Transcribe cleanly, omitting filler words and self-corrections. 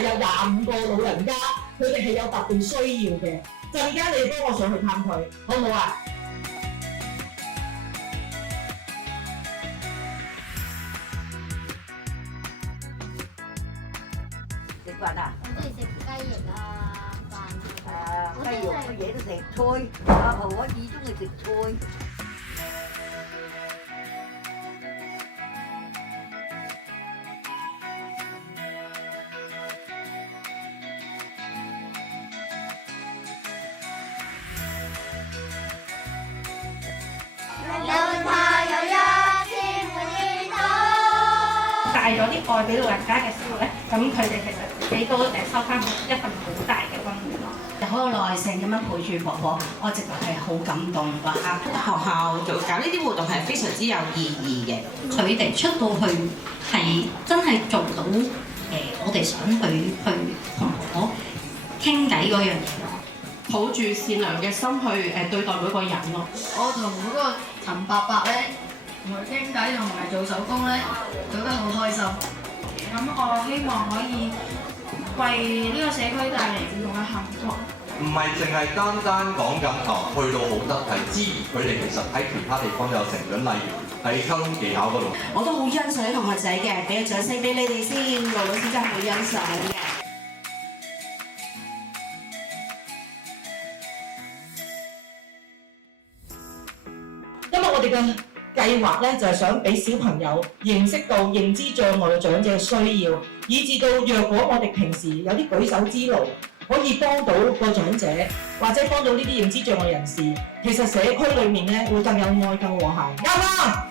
就有25個老人家，佢哋係有特別需要嘅。陣間你幫我上去探佢，好唔好啊？食飯啊？我中意食雞翼啊、飯啊。雞肉乜嘢都食，菜啊何可以中意食菜？帶咗啲愛俾老人家嘅時候咧，咁佢哋其實自己都收翻一份好大嘅溫暖咯。好有耐性咁樣陪住婆婆，我直頭係好感動㗎嚇。學校做搞呢啲活動係非常之有意義嘅。佢哋出到去係真係做到我哋想去同婆婆傾偈嗰樣嘢咯。抱住善良嘅心去對待每個人咯。我同嗰個陳伯伯咧，同佢傾偈同埋做手工咧，做得好開心。咁我希望可以為呢個社區帶嚟唔同嘅幸福。唔係淨係單講緊去到好得係之餘，佢哋其實喺其他地方都有成長，例如喺溝通技巧嗰度。我都好欣賞啲同學仔嘅，俾個掌聲俾你哋先，盧老師真係好欣賞嘅。因為我哋嘅計劃咧就係想俾小朋友認識到認知障礙嘅長者嘅需要，以至到若果我哋平時有啲舉手之勞，可以幫到個長者，或者幫到呢啲認知障礙人士，其實社區裏面咧會更有愛、更和諧。啱唔啱？